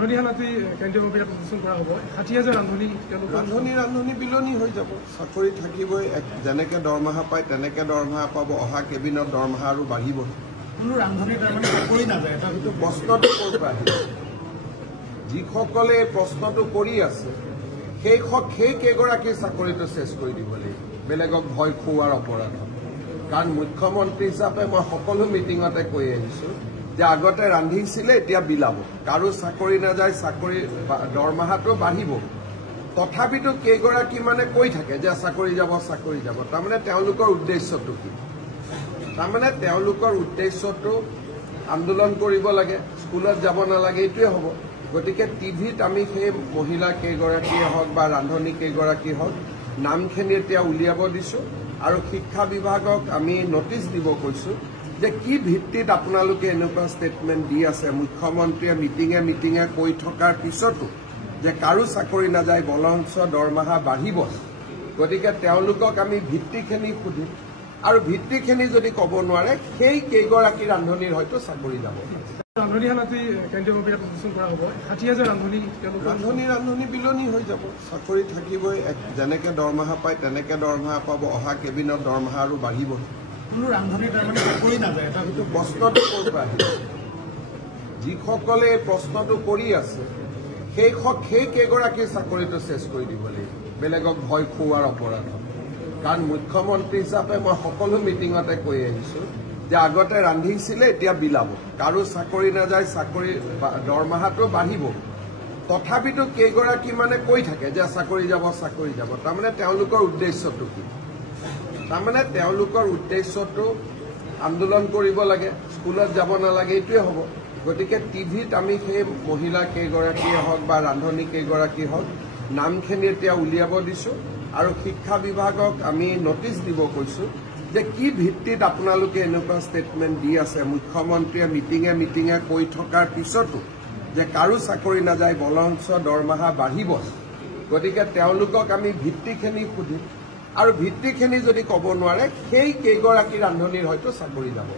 ৰান্ধনীশালাতে কেন্দ্ৰীয় মন্ত্ৰীয়ে প্ৰতিষ্ঠান কৰা হ'ব ৬০,০০০ ৰান্ধনী বিলনি হৈ যাব চাকৰি থাকিবই যেনেকে দৰমহা পায় তেনেকে দৰমহা পাব অহা কেবিনত দৰমহা আৰু বাঢ়িব কোনো ৰান্ধনী তাৰমানে চাকৰি নাযায় এটা কিন্তু প্ৰশ্নটো ক'ৰ পৰা আহিব যিসকলে প্ৰশ্নটো কৰি আছে সেই কেইগৰাকীৰ চাকৰিটো চেছ কৰি দিব লাগিব বেলেগক ভয় খুওৱাৰ অপৰাধ কাৰণ মুখ্যমন্ত্ৰী হিচাপে মই সকলো মিটিঙতে কৈ আহিছোঁ যে আগতে ৰান্ধিছিলে এতিয়া বিলাব কাৰো চাকৰি নাযায় চাকৰি দৰমহাটো বাঢ়িব তথাপিতো কেইগৰাকী মানে কৈ থাকে যে চাকৰি যাব তাৰমানে তেওঁলোকৰ উদ্দেশ্যটো কি তাৰমানে তেওঁলোকৰ উদ্দেশ্যটো আন্দোলন কৰিব লাগে স্কুলত যাব নালাগে এইটোৱে হ'ব গতিকে টিভিত আমি সেই মহিলা কেইগৰাকীয়ে হওক বা ৰান্ধনী কেইগৰাকী হওক নামখিনি এতিয়া উলিয়াব দিছোঁ আৰু শিক্ষা বিভাগক আমি নটিচ দিব কৈছোঁ যে কি ভিত্তিত আপোনালোকে এনেকুৱা ষ্টেটমেণ্ট দি আছে মুখ্যমন্ত্ৰীয়ে মিটিঙে কৈ থকাৰ পিছতো যে কাৰো চাকৰি নাযায় বৰঞ্চ দৰমহা বাঢ়িব গতিকে তেওঁলোকক আমি ভিত্তিখিনি সুধিম আৰু ভিত্তিখিনি যদি ক'ব নোৱাৰে সেই কেইগৰাকী ৰান্ধনীৰ হয়তো চাকৰি যাব ৰান্ধনীশালাতে কেন্দ্ৰীয় মন্ত্ৰীয়ে প্ৰতিষ্ঠান কৰা হ'ব ৬০,০০০ ৰান্ধনী বিলনি হৈ যাব চাকৰি থাকিবই যেনেকে দৰমহা পায় তেনেকে দৰমহা পাব অহা কেবিনত দৰমহা আৰু বাঢ়িব কোনো ৰান্ধনী তাৰমানে চাকৰি নাযায় এটা কিন্তু প্ৰশ্নটো ক'ৰ পৰা আহিব যিসকলে প্ৰশ্নটো কৰি আছে সেই কেইগৰাকীৰ চাকৰিটো চেছ কৰি দিব লাগিব বেলেগক ভয় খুওৱাৰ অপৰাধ কাৰণ মুখ্যমন্ত্ৰী হিচাপে মই সকলো মিটিঙতে কৈ আহিছোঁ যে আগতে ৰান্ধিছিলে এতিয়া বিলাব কাৰো চাকৰি নাযায় চাকৰি দৰমহাটো বাঢ়িব তথাপিতো কেইগৰাকী মানে কৈ থাকে যে চাকৰি যাব তাৰমানে তেওঁলোকৰ উদ্দেশ্যটো কি তাৰমানে তেওঁলোকৰ উদ্দেশ্যটো আন্দোলন কৰিব লাগে স্কুলত যাব নালাগে এইটোৱে হ'ব গতিকে টিভিত আমি সেই মহিলা কেইগৰাকীয়ে হওক বা ৰান্ধনী কেইগৰাকী হওক নামখিনি এতিয়া উলিয়াব দিছোঁ আৰু শিক্ষা বিভাগক আমি নটিচ দিব কৈছোঁ যে কি ভিত্তিত আপোনালোকে এনেকুৱা ষ্টেটমেণ্ট দি আছে মুখ্যমন্ত্ৰীয়ে মিটিঙে কৈ থকাৰ পিছতো যে কাৰো চাকৰি নাযায় বৰঞ্চ দৰমহা বাঢ়িব গতিকে তেওঁলোকক আমি ভিত্তিখিনি সুধিম আৰু ভিত্তিখিনি যদি ক'ব নোৱাৰে সেই কেইগৰাকী ৰান্ধনীৰ হয়তো চাকৰি যাব